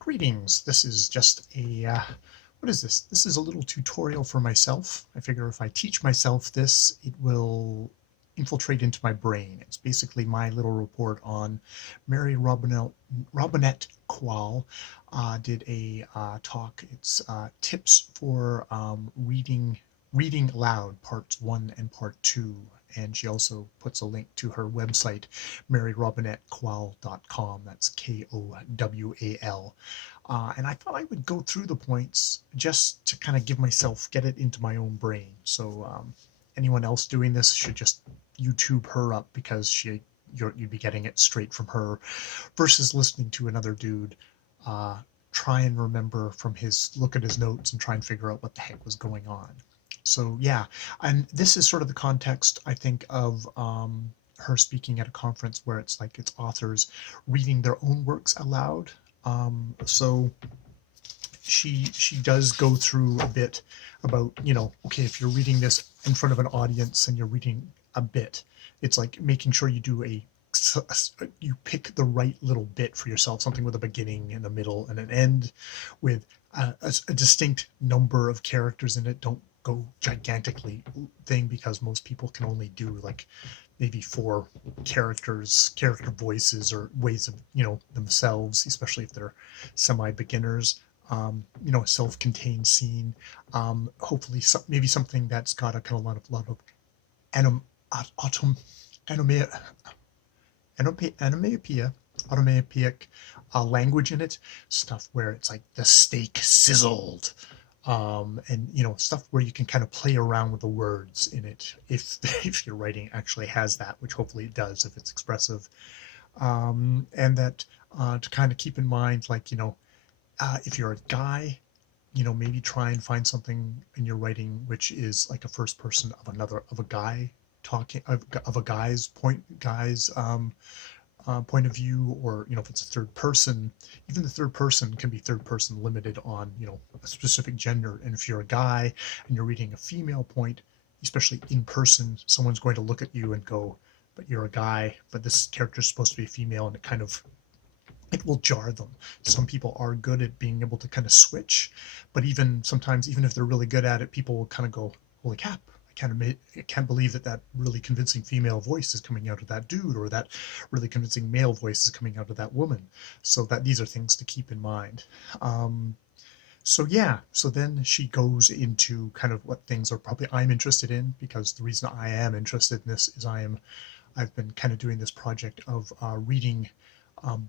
Greetings. This is just a, what is this? This is a little tutorial for myself. I figure if I teach myself this, it will infiltrate into my brain. It's basically my little report on Mry Rbntt Kwl did a talk. It's tips for reading aloud, parts 1 and part 2. And she also puts a link to her website, MryRbnttKwl.com. That's Kowal. And I thought I would go through the points just to kind of get it into my own brain. So anyone else doing this should just YouTube her up because you'd be getting it straight from her, versus listening to another dude try and remember from look at his notes and try and figure out what the heck was going on. So yeah, and this is sort of the context, I think, of her speaking at a conference where it's like it's authors reading their own works aloud. So she does go through a bit about, okay, if you're reading this in front of an audience and you're reading a bit, it's like making sure you do you pick the right little bit for yourself, something with a beginning and a middle and an end, with a distinct number of characters in it. Don't go gigantically thing, because most people can only do like maybe 4 character voices or ways of themselves, especially if they're semi-beginners. Self-contained scene, hopefully maybe something that's got a kind of lot of anim, autom, anime, onomatopoeic language in it, stuff where it's like the steak sizzled, and stuff where you can kind of play around with the words in it, if if your writing actually has that, which hopefully it does if it's expressive. And that to kind of keep in mind, like, if you're a guy, maybe try and find something in your writing which is like a first person of a guy talking, of a point of view, or if it's a third person, even the third person can be third person limited on a specific gender. And if you're a guy and you're reading a female point, especially in person, someone's going to look at you and go, but you're a guy, but this character is supposed to be a female, and it will jar them. Some people are good at being able to kind of switch, but sometimes, even if they're really good at it, people will kind of go, holy crap, I can't believe that really convincing female voice is coming out of that dude, or that really convincing male voice is coming out of that woman. So that these are things to keep in mind. So yeah, so then she goes into kind of what things are probably I'm interested in, because the reason I am interested in this is I've been kind of doing this project of reading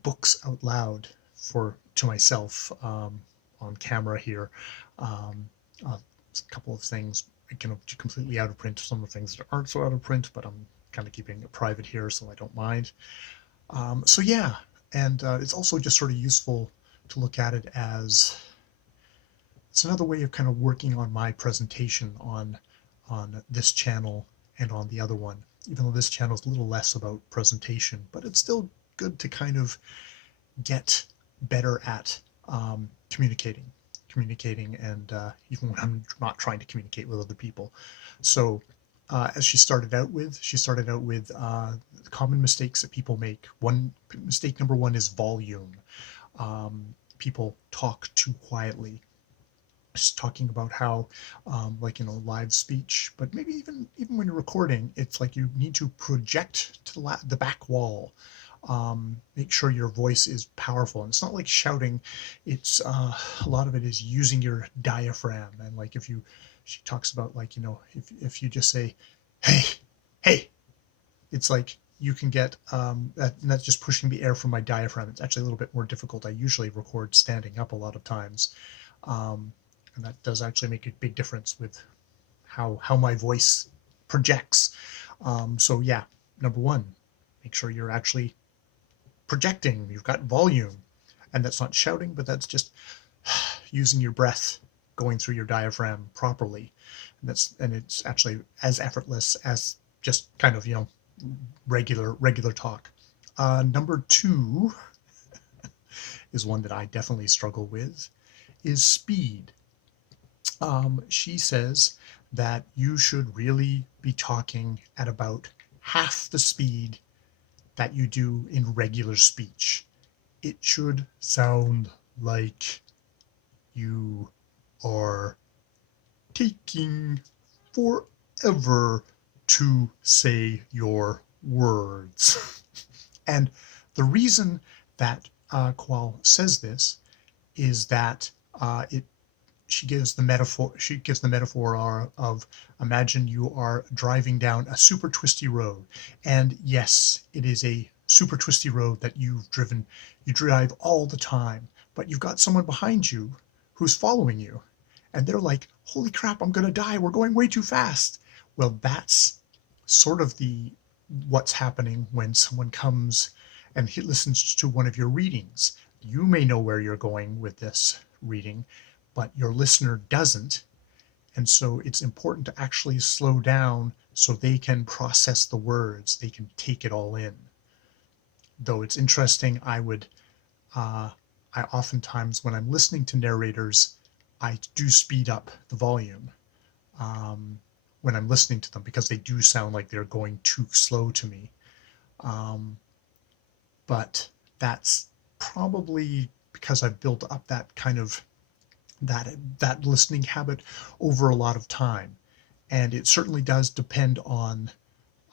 books out loud to myself, on camera here. A couple of things completely out of print, some of the things that aren't so out of print, but I'm kind of keeping it private here, so I don't mind. So yeah, and it's also just sort of useful to look at it as it's another way of kind of working on my presentation on this channel and on the other one, even though this channel is a little less about presentation, but it's still good to kind of get better at communicating, and even when I'm not trying to communicate with other people. So as she started out with common mistakes that people make. Mistake number 1 is volume. People talk too quietly. Just talking about how, like, live speech, but maybe even when you're recording, it's like you need to project to the back wall. Make sure your voice is powerful, and it's not like shouting. It's a lot of it is using your diaphragm. And like, she talks about, like, if you just say, hey, it's like you can get that's just pushing the air from my diaphragm. It's actually a little bit more difficult. I usually record standing up a lot of times, and that does actually make a big difference with how my voice projects. So yeah, number 1, make sure you're actually projecting, you've got volume, and that's not shouting, but that's just using your breath going through your diaphragm properly, and it's actually as effortless as just kind of regular talk. Number 2 is one that I definitely struggle with, is speed. She says that you should really be talking at about half the speed that you do in regular speech. It should sound like you are taking forever to say your words. And the reason that Kwl says this is that it she gives the metaphor of imagine you are driving down a super twisty road, and yes, it is a super twisty road that you drive all the time, but you've got someone behind you who's following you, and they're like, holy crap, I'm gonna die, we're going way too fast. Well, that's sort of the what's happening when someone comes and he listens to one of your readings. You may know where you're going with this reading, but your listener doesn't. And so it's important to actually slow down so they can process the words, they can take it all in. Though it's interesting, I oftentimes, when I'm listening to narrators, I do speed up the volume when I'm listening to them because they do sound like they're going too slow to me. But that's probably because I've built up that kind of that listening habit over a lot of time. And it certainly does depend on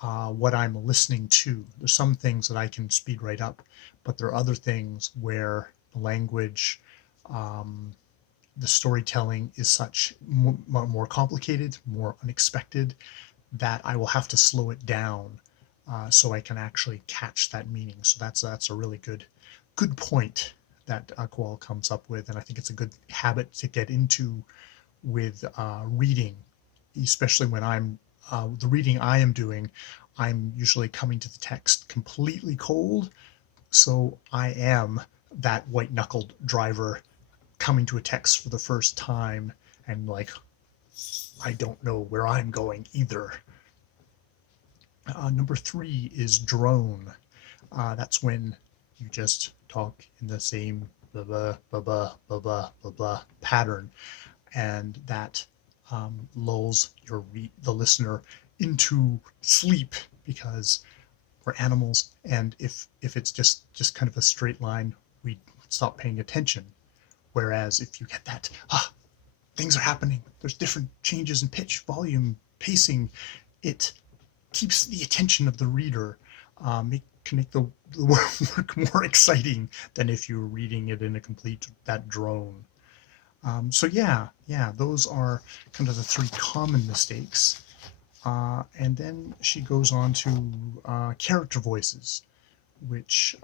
what I'm listening to. There's some things that I can speed right up, but there are other things where the language, the storytelling is such more complicated, more unexpected, that I will have to slow it down so I can actually catch that meaning. So that's a really good point that Kwl comes up with, and I think it's a good habit to get into with reading, especially when I'm the reading I am doing. I'm usually coming to the text completely cold, so I am that white-knuckled driver coming to a text for the first time and like, I don't know where I'm going either. Number 3 is drone. That's when you just talk in the same blah blah blah blah blah blah blah blah pattern, and that lulls the listener into sleep, because we're animals, and if it's just kind of a straight line, we stop paying attention. Whereas if you get that, things are happening, there's different changes in pitch, volume, pacing, it keeps the attention of the reader, can make the work more exciting than if you're reading it in a complete that drone. So yeah, those are kind of the 3 common mistakes. And then she goes on to character voices, which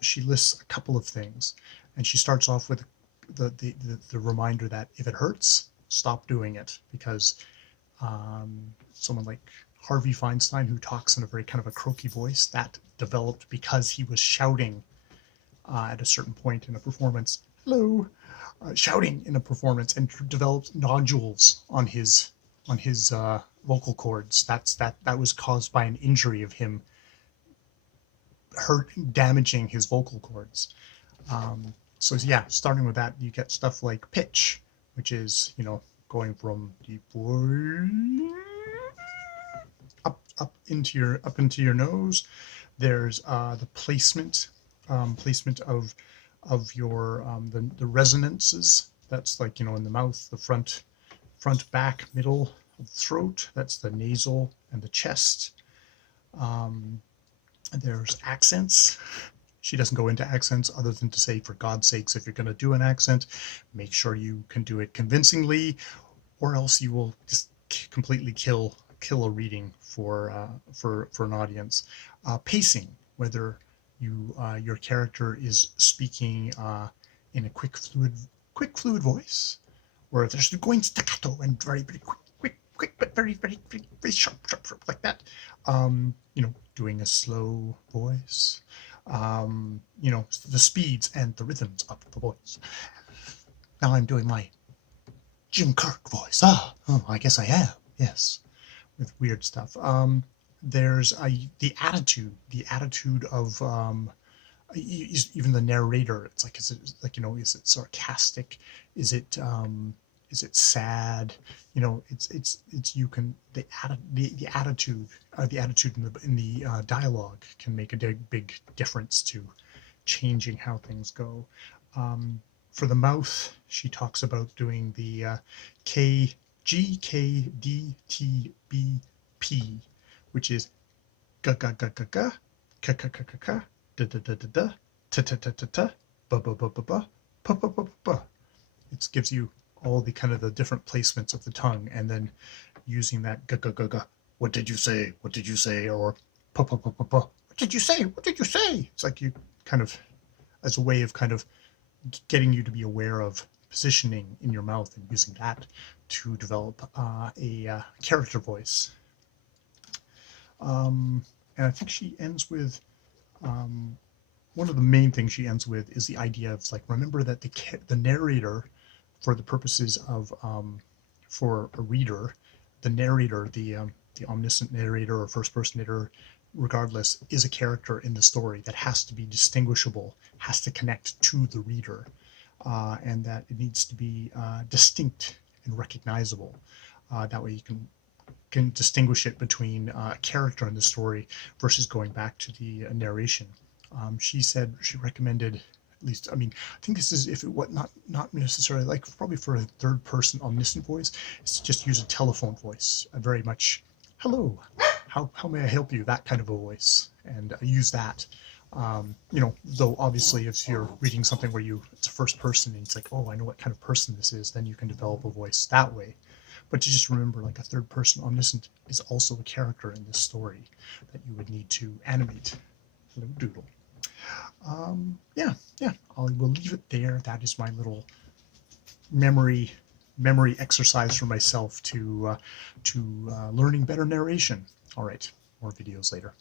she lists a couple of things, and she starts off with the reminder that if it hurts, stop doing it, because someone like Harvey Feinstein, who talks in a very kind of a croaky voice, that developed because he was shouting at a certain point in a performance. Hello, shouting in a performance, and developed nodules on his vocal cords. That was caused by an injury of him damaging his vocal cords. So yeah, starting with that, you get stuff like pitch, which is, going from deep voice up into your nose. There's the placement of your the resonances. That's like, in the mouth, the front, back, middle of the throat. That's the nasal and the chest. There's accents. She doesn't go into accents other than to say, for God's sakes, if you're going to do an accent, make sure you can do it convincingly, or else you will just completely kill a reading for an audience. Pacing, whether your character is speaking in a quick fluid voice, or if they're going staccato and very quick, but very sharp like that. Doing a slow voice. The speeds and the rhythms of the voice. Now I'm doing my Jim Kirk voice. I guess I am. Yes, with weird stuff. There's the attitude of even the narrator. It's like, is it sarcastic? Is it sad? It's you can the attitude in the dialogue can make a big difference to changing how things go. For the mouth, she talks about doing the GKDTBP, which is ga ga ga ga ga, ka ka ka ka ka, da da da da da, ta ta ta ta ta, ba ba ba ba ba, pa pa pa pa pa. It gives you all the kind of the different placements of the tongue, and then using that ga ga ga ga. What did you say? What did you say? Or pa pa pa pa pa. What did you say? What did you say? It's like you kind of, as a way of kind of getting you to be aware of positioning in your mouth and using that to develop a character voice. And I think she ends with one of the main things she ends with is the idea of like, remember that the narrator, for the purposes of for a reader, the narrator, the omniscient narrator or first person narrator, regardless, is a character in the story that has to be distinguishable, has to connect to the reader, and that it needs to be distinct and recognizable. That way you can distinguish it between a character in the story versus going back to the narration. She said she recommended, at least, I mean, I think this is if it what not necessarily like probably for a third person omniscient voice, is to just use a telephone voice, a very much hello, how may I help you, that kind of a voice, and use that. Though obviously if you're reading something where it's a first person and it's like, oh, I know what kind of person this is, then you can develop a voice that way. But to just remember, like, a third person omniscient is also a character in this story that you would need to animate. Hello, Doodle. Yeah, I will leave it there. That is my little memory exercise for myself to learning better narration. All right, more videos later.